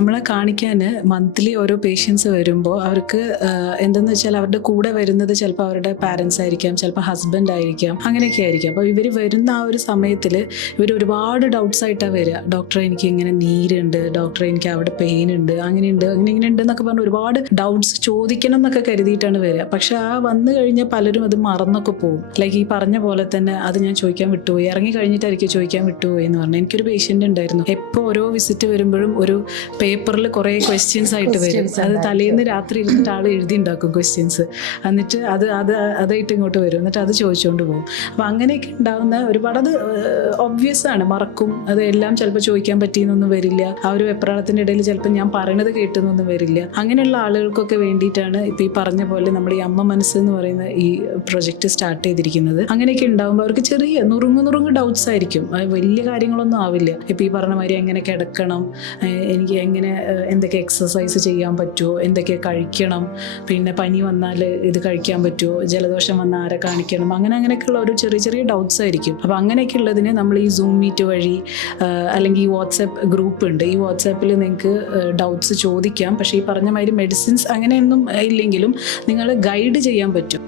നമ്മളെ കാണിക്കാൻ മന്ത്ലി ഓരോ പേഷ്യൻസ് വരുമ്പോൾ അവർക്ക് എന്തെന്ന് വെച്ചാൽ അവരുടെ കൂടെ വരുന്നത് ചിലപ്പോൾ അവരുടെ പാരൻസ് ആയിരിക്കാം, ചിലപ്പോൾ ഹസ്ബൻഡ് ആയിരിക്കാം, അങ്ങനെയൊക്കെ ആയിരിക്കും. അപ്പോൾ ഇവർ വരുന്ന ആ ഒരു സമയത്തിൽ ഇവർ ഒരുപാട് ഡൗട്ട്സ് ആയിട്ടാണ് വരിക. ഡോക്ടറെ എനിക്ക് ഇങ്ങനെ നീരുണ്ട്, ഡോക്ടറെ എനിക്ക് അവിടെ പെയിൻ ഉണ്ട്, അങ്ങനെയുണ്ട് ഇങ്ങനെ ഉണ്ട് എന്നൊക്കെ പറഞ്ഞ് ഒരുപാട് ഡൗട്ട്സ് ചോദിക്കണം എന്നൊക്കെ കരുതിയിട്ടാണ് വരിക. പക്ഷെ ആ വന്നു കഴിഞ്ഞാൽ പലരും അത് മറന്നൊക്കെ പോകും. ലൈക്ക് ഈ പറഞ്ഞ പോലെ തന്നെ അത് ഞാൻ ചോദിക്കാൻ വിട്ടുപോയി, ഇറങ്ങി കഴിഞ്ഞിട്ടായിരിക്കും ചോദിക്കാൻ വിട്ടുപോയി എന്ന് പറഞ്ഞു. എനിക്കൊരു പേഷ്യൻ്റ് ഉണ്ടായിരുന്നു, എപ്പോൾ ഓരോ വിസിറ്റ് വരുമ്പോഴും ഒരു പേപ്പറിൽ കുറേ ക്വസ്റ്റ്യൻസ് ആയിട്ട് വരും. അത് തലേന്ന് രാത്രി ഇരുന്നിട്ട് ആൾ എഴുതി ഉണ്ടാക്കും ക്വസ്റ്റ്യൻസ്, എന്നിട്ട് അതായിട്ട് ഇങ്ങോട്ട് വരും, എന്നിട്ട് അത് ചോദിച്ചുകൊണ്ട് പോകും. അപ്പം അങ്ങനെയൊക്കെ ഉണ്ടാകുന്ന ഒരുപാട്, അത് ഒബ്വിയസ് ആണ്, മറക്കും. അത് എല്ലാം ചിലപ്പോൾ ചോദിക്കാൻ പറ്റിയെന്നൊന്നും വരില്ല. ആ ഒരു വെപ്രാളത്തിൻ്റെ ഇടയിൽ ചിലപ്പോൾ ഞാൻ പറയണത് കേട്ടെന്നൊന്നും വരില്ല. അങ്ങനെയുള്ള ആളുകൾക്കൊക്കെ വേണ്ടിയിട്ടാണ് ഇപ്പം ഈ പറഞ്ഞ പോലെ നമ്മൾ ഈ അമ്മ മനസ്സ് എന്ന് പറയുന്ന ഈ പ്രൊജക്റ്റ് സ്റ്റാർട്ട് ചെയ്തിരിക്കുന്നത്. അങ്ങനെയൊക്കെ ഉണ്ടാകുമ്പോൾ അവർക്ക് ചെറിയ നുറുങ്ങ് ഡൗട്ട്സ് ആയിരിക്കും, വലിയ കാര്യങ്ങളൊന്നും ആവില്ല. ഇപ്പം ഈ പറഞ്ഞ മാതിരി എങ്ങനെ കിടക്കണം, എനിക്ക് എങ്ങനെ എന്തൊക്കെ എക്സസൈസ് ചെയ്യാൻ പറ്റുമോ, എന്തൊക്കെ കഴിക്കണം, പിന്നെ പനി വന്നാൽ ഇത് കഴിക്കാൻ പറ്റുമോ, ജലദോഷം വന്നാൽ ആരെ കാണിക്കണം, അങ്ങനെയൊക്കെയുള്ള ഒരു ചെറിയ ഡൗട്ട്സ് ആയിരിക്കും. അപ്പോൾ അങ്ങനെയൊക്കെ ഉള്ളതിന് നമ്മൾ ഈ സൂം മീറ്റ് വഴി അല്ലെങ്കിൽ ഈ വാട്സാപ്പ് ഗ്രൂപ്പ് ഉണ്ട്, ഈ വാട്സാപ്പിൽ നിങ്ങൾക്ക് ഡൗട്ട്സ് ചോദിക്കാം. പക്ഷേ ഈ പറഞ്ഞ മാതിരി മെഡിസിൻസ് അങ്ങനെയൊന്നും ഇല്ലെങ്കിലും നിങ്ങൾ ഗൈഡ് ചെയ്യാൻ പറ്റും.